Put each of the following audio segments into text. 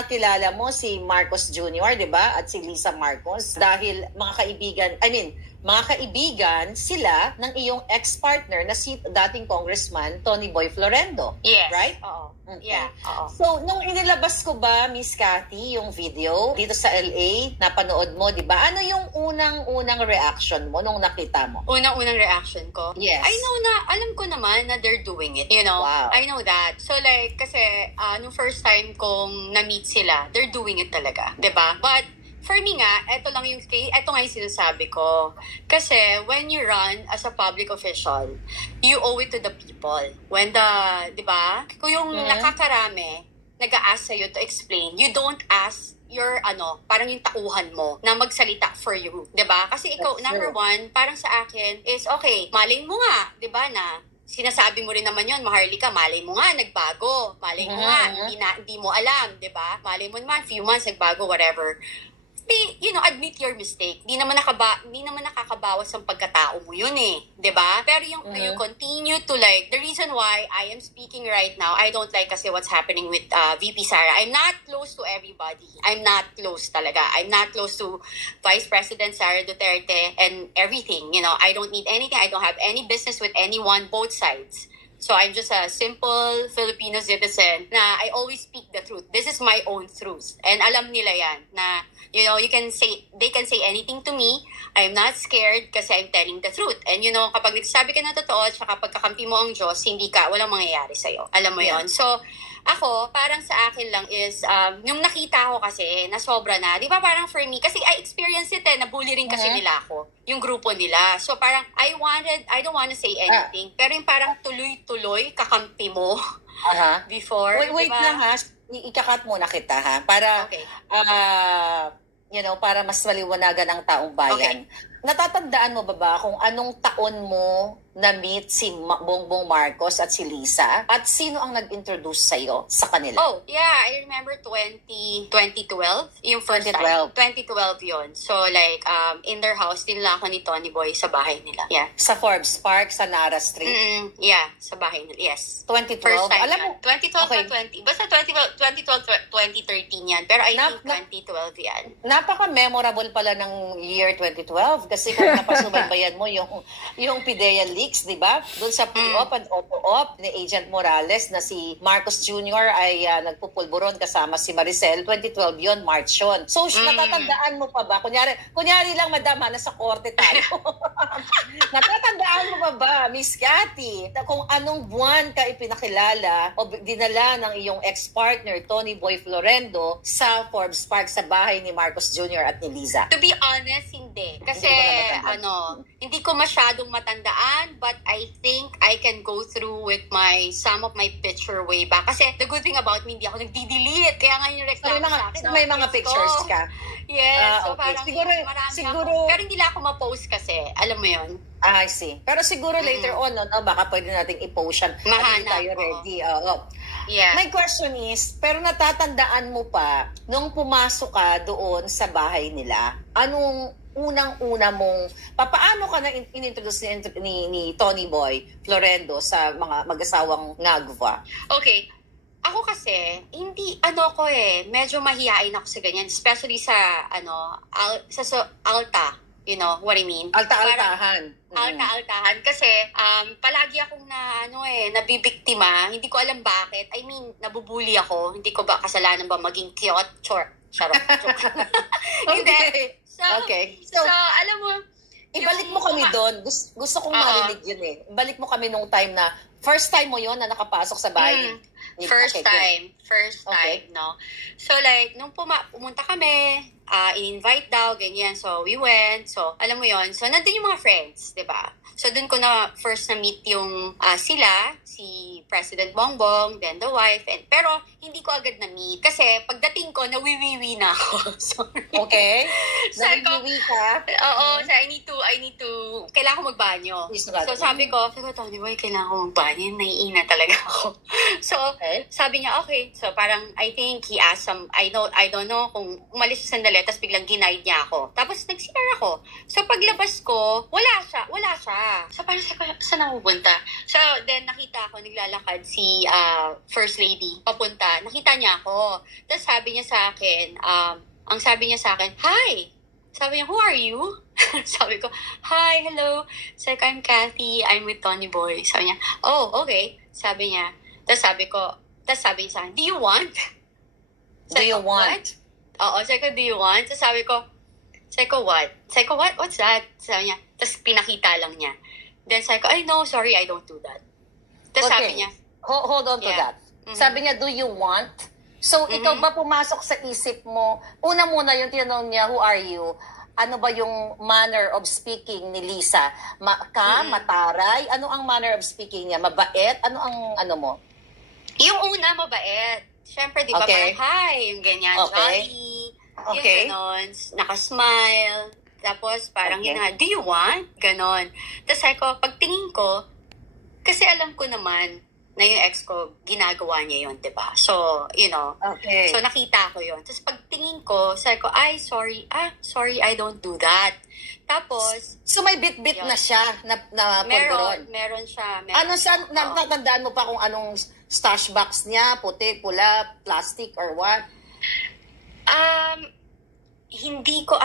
nakilala mo si Marcos Jr., di ba? At si Lisa Marcos dahil mga kaibigan, mga kaibigan sila ng iyong ex-partner na si dating Congressman Tony Boy Florendo. Yes. Right? Oo. Okay. Yeah. Oo. So, nung inilabas ko ba, Miss Cathy, yung video dito sa LA, napanood mo, di ba? Ano yung unang reaction mo nung nakita mo? Unang reaction ko? Yes. Alam ko naman na they're doing it. You know? Wow. I know that. So like, kasi nung first time kong na-meet sila, they're doing it talaga. Diba? But, for me nga, ito nga yung sinasabi ko. Kasi, when you run as a public official, you owe it to the people. When di ba? Kung yung nakakarami, nag-a-ask sa'yo to explain, you don't ask your, parang yung tauhan mo na magsalita for you. Diba? Kasi ikaw, number one, parang sa akin is, okay, malay mo nga, diba, na sinasabi mo rin naman yun, Maharlika, malay mo nga, nagbago. Malay mo nga, hindi mo alam, diba? Malay mo naman, few months, nagbago, whatever. Admit your mistake. Di naman nakakabawas ang pagkatao mo yun eh. 'Di ba? Pero you continue to the reason why I am speaking right now, I don't like kasi what's happening with VP Sara. I'm not close to everybody. I'm not close talaga. I'm not close to Vice President Sara Duterte and everything. I don't need anything. I don't have any business with anyone, both sides. So I'm just a simple Filipino citizen na I always speak the truth. This is my own truth. And alam nila yan na, they can say anything to me. I'm not scared kasi I'm telling the truth. And kapag nagsasabi ka na totoo, tsaka pagkakampi mo ang Diyos, walang mangyayari sa'yo. Alam mo yon. So, ako, parang sa akin lang is, yung nakita ko kasi, na sobra na, di ba parang for me, kasi I experienced it nabully rin kasi nila ako, yung grupo nila. So parang, I don't wanna say anything, pero yung parang tuloy-tuloy, kakampi mo, before. Wait diba? Lang ha, ikakat muna kita ha, para, okay. Para mas maliwanagan ang taong bayan. Okay. Natatandaan mo ba kung anong taon mo na-meet si Bongbong Marcos at si Lisa? At sino ang nag-introduce sa'yo sa kanila? Oh, yeah. I remember 2012. Yung first 2012. time. 2012 yun. So, in their house, dinala ako ni Tony Boy sa bahay nila. Yeah. Sa Forbes Park, sa Nara Street? Yeah, sa bahay nila. Yes. 2012? First time Alam mo? 2012 okay. 20. Basta 2012, 2013 yan. Pero I think 2012 yan. Napaka-memorable pala ng year 2012 kasi kung napasubaybayan mo yung PIDEA leaks, di ba? Doon sa pre-op and op ni Agent Morales na si Marcos Jr. ay nagpupulburon kasama si Maricel. 2012 yon, March yun. So, natatandaan mo pa ba? Kunyari lang, madam, nasa korte tayo. Natatandaan mo pa ba, Miss Cathy, kung anong buwan ka ipinakilala o dinala ng iyong ex-partner, Tony Boy Florendo, sa Forbes Park sa bahay ni Marcos Jr. at ni Liza? To be honest, hindi. Kasi, hindi ko masyadong matandaan, but I think I can go through with some of my picture way back. Kasi the good thing about me, hindi ako nagdi-delete. Kaya nga yung reklamo sa akin. May mga pictures ka. Yes. So okay. parang Siguro, ako. Pero hindi lang ako ma-post kasi. Alam mo yun? I see. Pero siguro later on, baka pwede nating i-post yan. Mahanap. Tayo ready. Oo. Yeah. My question is, pero natatandaan mo pa, nung pumasok ka doon sa bahay nila, anong unang-una mong, paano ka na inintroduce ni Tony Boy Florendo sa mga mag-asawang Ngagva? Okay. Ako kasi, medyo mahihain ako sa ganyan. Especially sa, sa alta. You know what I mean? Alta-altahan. Alta-altahan. Kasi, palagi akong nabibiktima. Hindi ko alam bakit. I mean, nabubuli ako. Hindi ko ba kasalanan ba maging cute? Charot. Okay. So, alam mo, ibalik mo kami doon. Gusto kong marinig yun eh. Ibalik mo kami nung time na, first time mo yun na nakapasok sa bahay. First time, no? So, nung pumunta kami, in-invite daw, ganyan. So, we went. So, alam mo yon. So, nandun yung mga friends, di ba? So, dun ko na first na-meet yung sila, si President Bongbong, then the wife. Pero, hindi ko agad na-meet. Kasi, pagdating ko, nawiwiwi na ako. Sorry. Okay. Nawiwiwi ka? Oo. So, I need to, kailangan ko magbanyo. So, sabi ko, Tony Boy, kailangan ko magbanyo. yun, naiina talaga ako. So, sabi niya, okay. So, parang, I think he asked I don't know kung umalis siya sandali, tapos biglang ginaid niya ako. Tapos, nag-CR ako. So, paglabas ko, wala siya. So, parang saan ako pupunta? So, then, nakita ko, naglalakad si First Lady, papunta. Nakita niya ako. Tapos, sabi niya sa akin, ang sabi niya sa akin, hi! Sabi niya, who are you? Sabi ko, hi, hello. Sabi ko, I'm Kathy. I'm with Tony Boy. Sabi niya, oh, okay. Sabi niya. Tapos sabi niya sa akin, do you want? Do you want? Oo, sabi ko, do you want? Tapos sabi ko, what? Sabi ko, what? What's that? Sabi niya. Tapos pinakita lang niya. Then sabi ko, ay, no, sorry, I don't do that. Tapos sabi niya, hold on to that. Mm-hmm. Sabi niya, do you want? So, ikaw ba pumasok sa isip mo? Una muna yung tinanong niya, who are you? Ano ba yung manner of speaking ni Lisa? Mataray? Ano ang manner of speaking niya? Mabait? Ano ang mo? Yung una, mabait. Siyempre, di ba, parang hi, yung ganyan, jolly. Yung ganon, nakasmile. Tapos, parang yun na, do you want? Ganon. Tapos, ako, pagtingin ko, kasi alam ko naman, na yung ex ko, ginagawa niya yun, diba? So, so nakita ko yun. Tapos pagtingin ko, sabi ko, sorry, I don't do that. Tapos, so may bit-bit na siya na pulburon? Meron siya. Natandaan mo pa kung anong stash box niya, puti, pula, plastic, or what? Hindi ko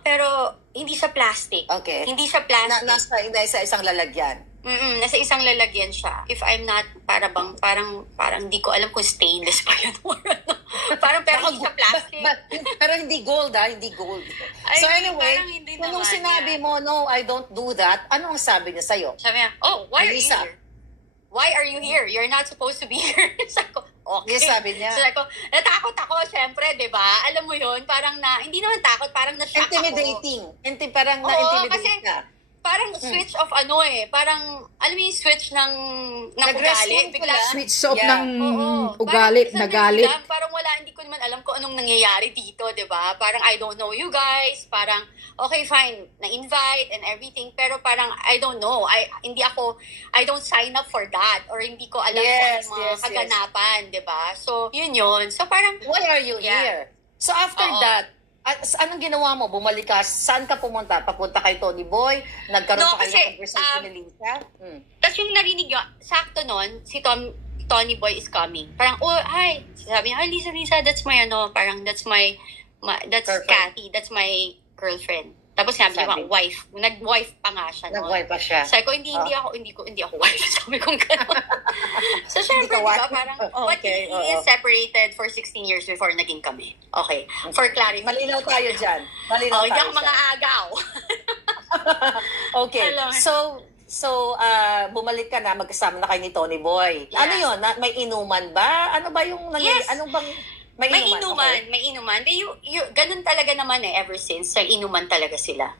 pero hindi sa plastic. Okay. Hindi sa plastic. Nasa isang lalagyan. Nasa isang lalagyan siya. If I'm not, parang hindi ko alam kung stainless pa yun or ano. Pero hindi sa plastic. Pero hindi gold, Hindi gold. So anyway, nung sinabi mo, no, I don't do that, ano ang sabi niya sa'yo? Sabi niya, why are you here? Why are you here? You're not supposed to be here. Sabi ko, okay. Yes, sabi niya. Sabi ko, natakot ako, syempre, di ba? Alam mo yun, parang hindi naman takot, parang na-shock ako. Intimidating. Parang na-intimidate ka. Parang switch of parang, alam mo yung switch ng ugali. Switch of ng ugali, nagalit. Parang hindi ko naman alam kung anong nangyayari dito, di ba? Parang I don't know you guys. Parang, okay, fine, na-invite and everything. Pero parang, I don't know. I don't sign up for that. Or hindi ko alam kung mga kaganapan, di ba? So, yun. So, parang, why are you here? So, after that, anong ginawa mo? Bumalik ka? Saan ka pumunta? Papunta kay Tony Boy? Nagkaroon pa kayo ng conversation ni Lisa? Tapos yung narinig nyo, sakto nun, si Tony Boy is coming. Parang, hi. Sabi niya, Lisa, that's my, that's Kathy, that's my girlfriend. Tapos sabi niya, wife. Nag-wife pa nga siya. Nag-wife pa siya. Sabi ko, hindi ako wife. Sabi ko gano'n. So, syempre, diba, parang, he is separated for 16 years before naging kami. Okay. For clarity. Malinaw tayo dyan. Hindi ako mga agaw. Okay. So, bumalik ka na, magkasama na kayo ni Tony Boy. Yeah. Ano yun? May inuman ba? Ano ba yung Yes. Ano bang May inuman. Ganun talaga naman ever since. Sa inuman talaga sila.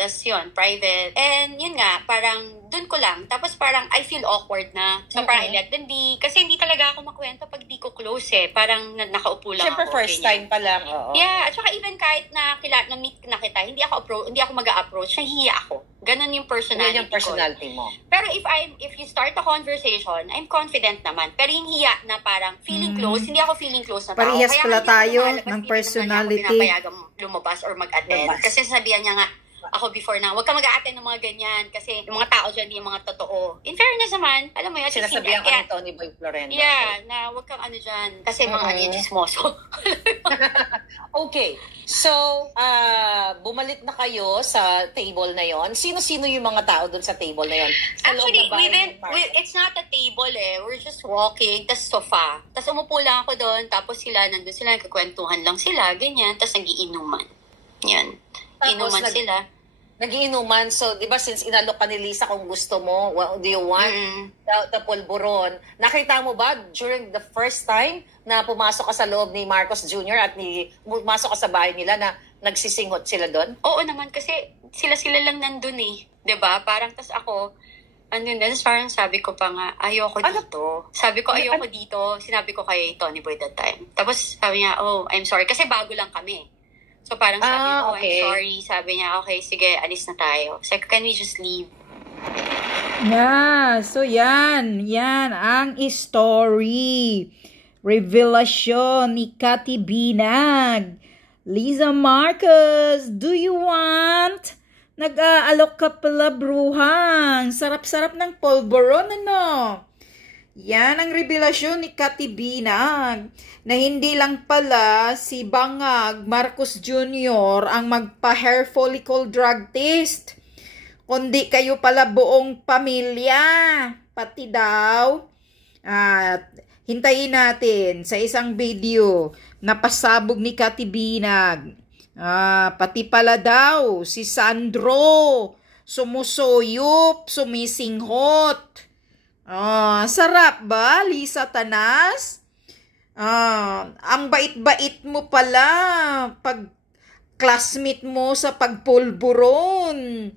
Tas yun, private. And yun nga, parang dun ko lang. Tapos parang I feel awkward na. So parang I let them be. Kasi hindi talaga ako makwento pag di ko close Parang nakaupo lang Siyempre, ako. Siyempre first time pa lang. Yeah, at saka even kahit na na-meet na kita, hindi ako mag-a-approach, nahihiya ako. Ganun yung personality mo. Pero if you start a conversation, I'm confident naman. Pero yung hiya na parang feeling close, hindi ako feeling close na tao. Parehas pala tayo ng Hindi personality. naman niya ako pinapayagang lumabas or mag-attend. Kasi sabihan niya nga, ako before na, huwag ka mag-a-attend ng mga ganyan kasi yung mga tao dyan, hindi yung mga totoo. In fairness naman, alam mo yun. Sinasabihan ka ni Tony Boy Florenda. Yeah, na huwag kang dyan. Kasi mga chismoso. Okay. So, bumalik na kayo sa table na yon. Sino-sino yung mga tao doon sa table na yon? Actually, it's not a table We're just walking, tas sofa. Tas umupo lang ako doon, tapos nandun sila, nagkakwentuhan lang sila, ganyan. Tas nagiinuman. Yan. Inuman sila. Nagiinuman. So, di ba, since inalok ka ni Lisa kung gusto mo, do you want the pulburon? Nakita mo ba during the first time na pumasok ka sa loob ni Marcos Jr. at pumasok ka sa bahay nila na nagsisinghot sila doon? Oo naman, kasi sila lang nandun Diba? Parang tas ako, tas parang sabi ko pa nga, ayoko dito. Sabi ko, ayoko dito. Sinabi ko kay Tony Boy that time. Tapos sabi niya, I'm sorry. Kasi bago lang kami. So parang sabi niya, okay. I'm sorry. Sabi niya, okay, sige, alis na tayo. Sabi ko, can we just leave? Yeah, so yan ang story. Revelasyon ni Cathy Binag. Liza Marcos, do you want? Nag-aalok ka pala, bruhang. Sarap-sarap ng polvoron, ano? Yan ang revelasyon ni Cathy Binag, na hindi lang pala si Bangag Marcos Jr. ang magpa-hair follicle drug test, kundi kayo pala buong pamilya. Pati daw, hintayin natin sa isang video na pasabog ni Cathy Binag. Pati pala daw si Sandro sumusoyop, sumisinghot. Sarap ba, Lisa Tanas? Ang bait-bait mo pala pag classmate mo sa pagpulburon.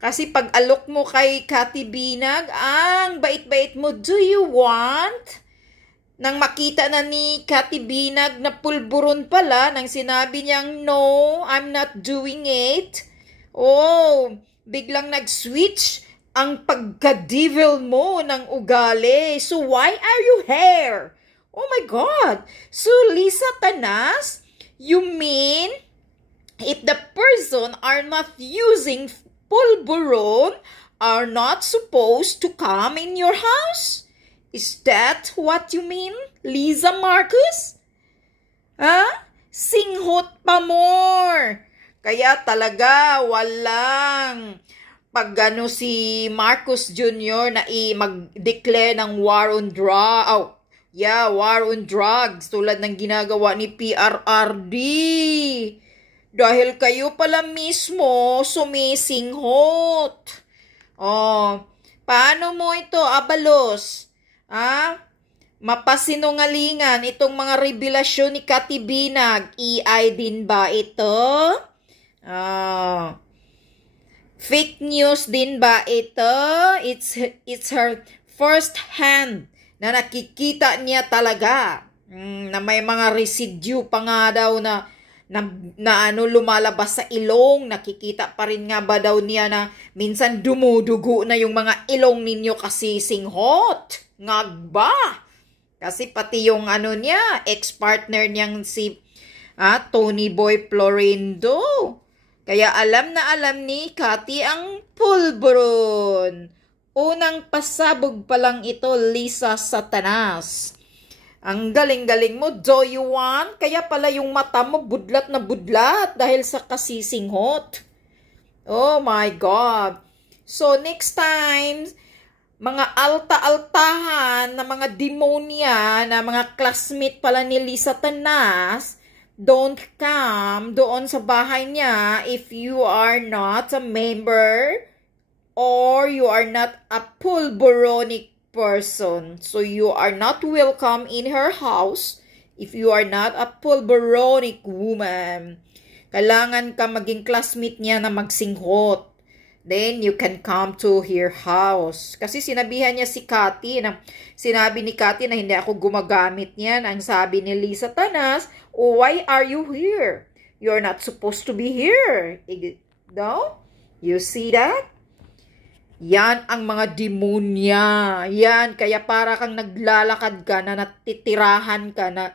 Kasi pag alok mo kay Cathy Binag, ang bait-bait mo. Do you want? Nang makita na ni Cathy Binag na pulburon pala, nang sinabi niyang, no, I'm not doing it. Biglang nag-switch ang pagka-devil mo ng ugali. So why are you here? Oh my God! So Lisa Tanas, you mean if the person are not using pulburon, are not supposed to come in your house? Is that what you mean, Liza Marcos? Singhot pa more. Kaya talaga walang pag si Marcos Jr. na mag-declare ng war on drugs tulad ng ginagawa ni PRRD. Dahil kayo pala mismo sumisinghot. Paano mo ito, Abalos? Mapasinungalingan itong mga revelasyon ni Cathy Binag. EI din ba ito? Fake news din ba ito? It's her first hand na nakikita niya talaga. Na may mga residue pa nga daw na lumalabas sa ilong. Nakikita pa rin nga ba daw niya na minsan dumudugo na yung mga ilong ninyo kasi singhot. Ngagba. Kasi pati yung niya, ex-partner niyang si Tony Boy Florendo. Kaya alam na alam ni Cathy ang pulburon. Unang pasabog pa lang ito, Lisa Satanas. Ang galing-galing mo, do you want? Kaya pala yung mata mo budlat na budlat dahil sa kasisinghot. Oh my God. So next time, mga alta-altahan na mga demonia na mga classmate pala ni Lisa Tanas, don't come doon sa bahay niya if you are not a member or you are not a pulburonic person. So you are not welcome in her house if you are not a pulburonic woman. Kailangan ka maging classmate niya na magsinghot. Then you can come to her house. Kasi sinabihan niya si Cathy, sinabi ni Cathy na hindi ako gumagamit niyan. Ang sabi ni Lisa Tanas, why are you here? You're not supposed to be here. No? You see that? Yan ang mga demonya. Yan, kaya para kang naglalakad ka na natitirahan ka na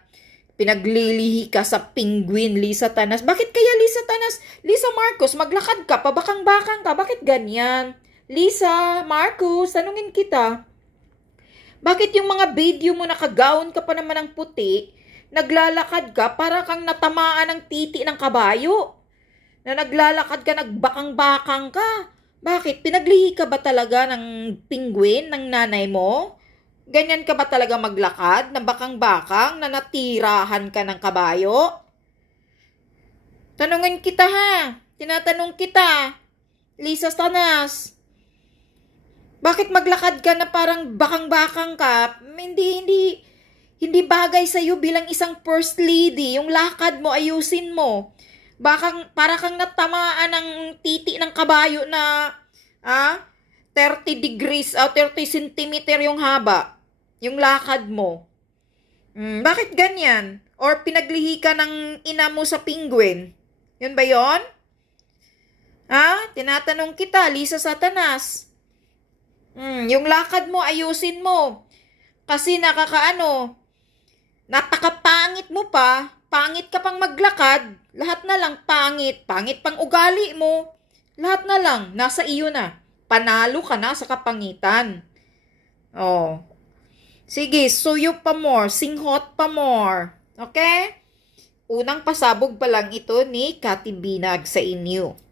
pinaglilihi ka sa penguin, Lisa Tanas. Bakit kaya Lisa Tanas? Lisa Marcos, maglakad ka, pabakang-bakang ka. Bakit ganyan? Lisa Marcos, tanungin kita. Bakit yung mga video mo nakagawon ka pa naman ng puti, naglalakad ka para kang natamaan ng titi ng kabayo? Na naglalakad ka, nagbakang-bakang ka. Bakit? Pinaglihi ka ba talaga ng penguin ng nanay mo? Ganyan ka ba talaga maglakad? Na bakang-bakang? Na natirahan ka ng kabayo? Tanungin kita ha. Tinatanong kita. Lisa Tanas. Bakit maglakad ka na parang bakang-bakang ka? Hindi bagay sa'yo bilang isang first lady. Yung lakad mo, ayusin mo. Para kang natamaan ng titi ng kabayo na 30 degrees o 30 centimeter yung haba. Yung lakad mo. Bakit ganyan? Or pinaglihi ka ng ina mo sa penguin? Yun ba yon? Tinatanong kita, Lisa Satanas. Yung lakad mo, ayusin mo. Kasi napakapangit mo pa, pangit ka pang maglakad, lahat na lang pangit, pangit pang ugali mo, lahat na lang, nasa iyo na. Panalo ka na sa kapangitan. Oh. Sige, suyo pa more, singhot pa more. Okay? Unang pasabog pa lang ito ni Kati Binag sa inyo.